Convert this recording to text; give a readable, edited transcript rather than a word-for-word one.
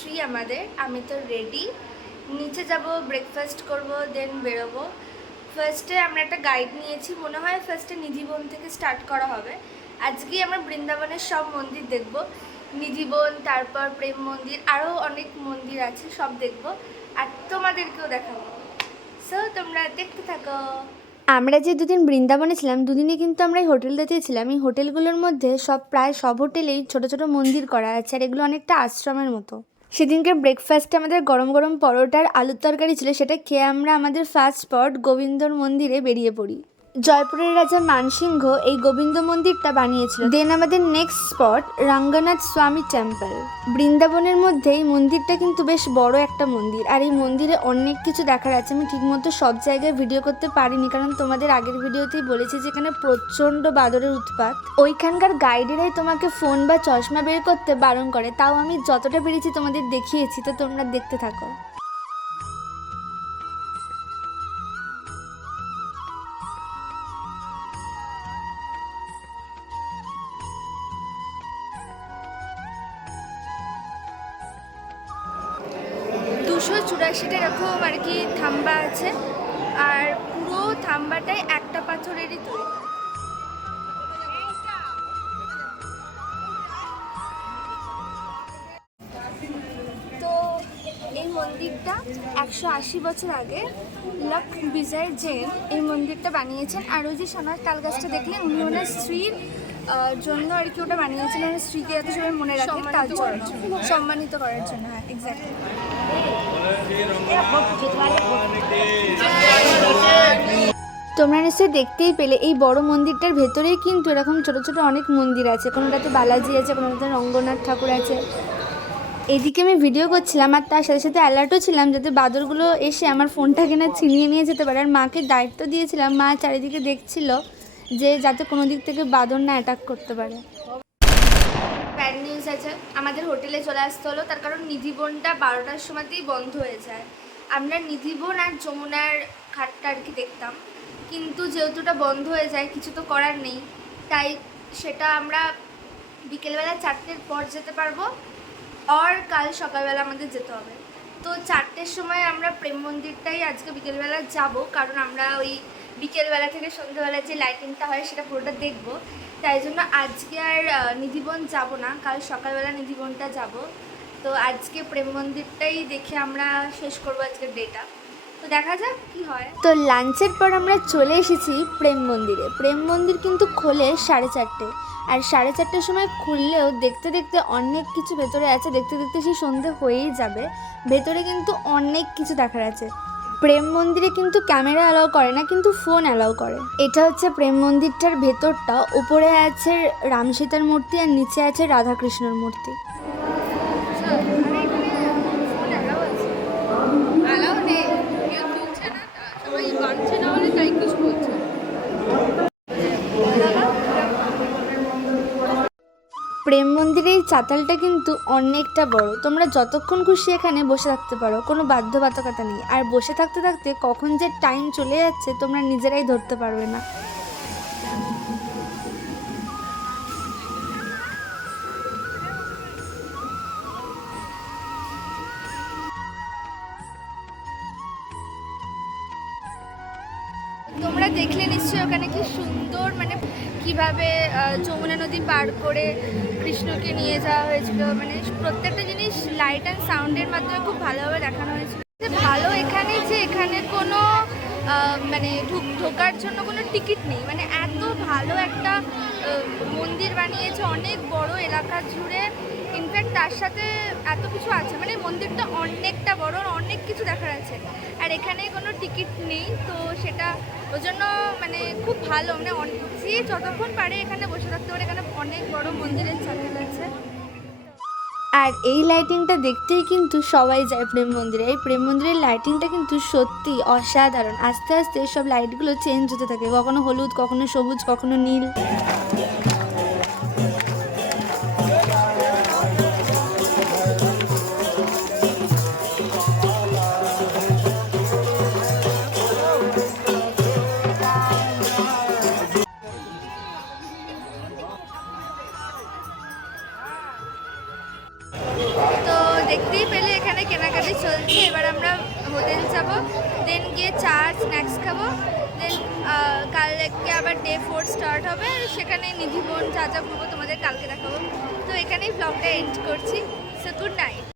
3 আমাদের। আমি তো রেডি, নিচে যাব, ব্রেকফাস্ট করব, দেন বেরোবো। ফার্স্টে আমরা একটা গাইড নিয়েছি, মনে হয় ফার্স্টে নিধিবন থেকে স্টার্ট করা হবে। আজকেই আমরা বৃন্দাবনের সব মন্দির দেখব, নিধিবন, তারপর প্রেম মন্দির, আরও অনেক মন্দির আছে, সব দেখব আর তোমাদেরকেও দেখাবো। সো তোমরা দেখতে থাকো। আমরা যে দুদিন বৃন্দাবনে ছিলাম, দুদিনে কিন্তু আমরা এই হোটেলটাতে ছিলাম। এই হোটেলগুলোর মধ্যে প্রায় সব হোটেলেই ছোট ছোট মন্দির করা আছে, আর এগুলো অনেকটা আশ্রমের মতো। সেদিনকে ব্রেকফাস্টে আমাদের গরম গরম পরোটার আলুর তরকারি ছিল, সেটা খেয়ে আমরা আমাদের ফার্স্ট স্পট গোবিন্দর মন্দিরে বেরিয়ে পড়ি। জয়পুরের রাজা মানসিংহ এই গোবিন্দ মন্দিরটা বানিয়েছিল। দেন আমাদের নেক্সট স্পট রঙ্গনাথ স্বামী টেম্পল। বৃন্দাবনের মধ্যে এই মন্দিরটা কিন্তু বেশ বড় একটা মন্দির, আর এই মন্দিরে অনেক কিছু দেখার আছে। আমি ঠিকমতো সব জায়গায় ভিডিও করতে পারিনি, কারণ তোমাদের আগের ভিডিওতেই বলেছি যে এখানে প্রচণ্ড বাদরের উৎপাত। ওইখানকার গাইডেরাই তোমাকে ফোন বা চশমা বের করতে বারণ করে, তাও আমি যতটা পেরেছি তোমাদের দেখিয়েছি, তো তোমরা দেখতে থাকো। চুরাশিটা এরকম আর কি থাম্বা আছে, আর পুরো থাম্বাটাই একটা পাথরেরই তৈরি। তো এই মন্দিরটা 180 বছর আগে লক বিজয় জৈন এই মন্দিরটা বানিয়েছেন। আর ওই যে সোনার তাল গাছটা দেখলে, উনি ওনার স্ত্রীর জন্য আর কি ওটা বানিয়েছেন, ওনার স্ত্রীকে যাতে সবাই মনে রাখে তার জন্য, সম্মানিত করার জন্য। হ্যাঁ, এক্স্যাক্টলি। তোমরা নিশ্চয়ই দেখতেই পেলে এই বড় মন্দিরটার ভেতরেই কিন্তু এরকম ছোট ছোট অনেক মন্দির আছে। কোনোটাতে বালাজি আছে, কোনোটাতে রঙ্গনাথ ঠাকুর আছে। এদিকে আমি ভিডিও করছিলাম আর তার সাথে সাথে অ্যালার্টও ছিলাম যাতে বাদরগুলো এসে আমার ফোনটাকে না ছিনিয়ে নিয়ে যেতে পারে। আর মাকে দায়িত্ব দিয়েছিলাম, মা চারিদিকে দেখছিল যে যাতে কোনো দিক থেকে বাদর না অ্যাটাক করতে পারে। ব্যাড নিউজ আছে, আমাদের হোটেলে চলে আসতে হলো, তার কারণ নিধিবনটা 12টার সময়তেই বন্ধ হয়ে যায়। আমরা নিধিবন আর যমুনার ঘাটটা আর কি দেখতাম, কিন্তু যেহেতুটা বন্ধ হয়ে যায় কিছু তো করার নেই, তাই সেটা আমরা বিকেলবেলা 4টের পর যেতে পারবো, আর কাল সকালবেলা আমাদের যেতে হবে। তো 4টের সময় আমরা প্রেম মন্দিরটাই আজকে বিকেলবেলা যাব, কারণ আমরা ওই বিকেলবেলা থেকে সন্ধ্যাবেলা যে লাইটিংটা হয় সেটা পুরোটা দেখব। তাই জন্য আজকে আর নিধিবন যাব না, কাল সকালবেলা নিধিবনটা যাব। তো আজকে প্রেম মন্দিরটাই দেখে আমরা শেষ করবো আজকের ডেটা। তো দেখা যাক কি হয়। তো লাঞ্চের পর আমরা চলে এসেছি প্রেম মন্দিরে। প্রেম মন্দির কিন্তু খোলে 4:30, আর 4:30টার সময় খুললেও দেখতে দেখতে অনেক কিছু ভেতরে আছে। দেখতে দেখতে সেই সন্ধে হয়েই যাবে। ভেতরে কিন্তু অনেক কিছু দেখার আছে। প্রেম মন্দিরে কিন্তু ক্যামেরা অ্যালাউ করে না, কিন্তু ফোন অ্যালাউ করে। এটা হচ্ছে প্রেম মন্দিরটার ভেতরটা। উপরে আছে রাম সীতার মূর্তি আর নিচে আছে রাধাকৃষ্ণর মূর্তি। প্রেম মন্দিরের এই চাতালটা কিন্তু অনেকটা বড়। তোমরা যতক্ষণ খুশি এখানে বসে থাকতে পারো, কোনো বাধ্যবাধকতা নেই। আর বসে থাকতে থাকতে কখন যে টাইম চলে যাচ্ছে তোমরা নিজেরাই ধরতে পারবে না। তোমরা দেখলে নিশ্চয়ই ওখানে কি সুন্দর, মানে কিভাবে যমুনা নদী পার করে কৃষ্ণকে নিয়ে যাওয়া হয়েছিল। মানে প্রত্যেকটা জিনিস লাইট অ্যান্ড সাউন্ডের মাধ্যমে খুব ভালোভাবে দেখানো হয়েছিল। ভালো এখানে যে এখানে কোনো মানে ঢোকার জন্য কোনো টিকিট নেই। মানে এত ভালো একটা মন্দির বানিয়েছে অনেক বড় এলাকা জুড়ে। ইনফ্যাক্ট তার সাথে এত কিছু আছে, মানে মন্দিরটা অনেকটা বড়, অনেক কিছু দেখার আছে। আর এখানে কোনো টিকিট নেই, তো সেটা ওই জন্য মানে খুব ভালো। মানে যে যতক্ষণ পারে এখানে বসে থাকতে পারে। এখানে অনেক বড় মন্দিরের চাতাল আছে। আর এই লাইটিংটা দেখতেই কিন্তু সবাই যায় প্রেম মন্দিরে। এই প্রেম মন্দিরের লাইটিংটা কিন্তু সত্যি অসাধারণ। আস্তে আস্তে সব লাইটগুলো চেঞ্জ হতে থাকে, কখনো হলুদ, কখনো সবুজ, কখনো নীল। তো দেখতেই পেলে এখানে কেনাকাটি চলছে। এবার আমরা হোটেল যাব, দেন গিয়ে চা স্ন্যাক্স খাবো, দেন কালকে আবার ডে 4 স্টার্ট হবে। সেখানে নিধিবন যা যা ঘুরবো তোমাদের কালকে দেখাবো। তো এখানেই ব্লগটা এন্ড করছি। So good night.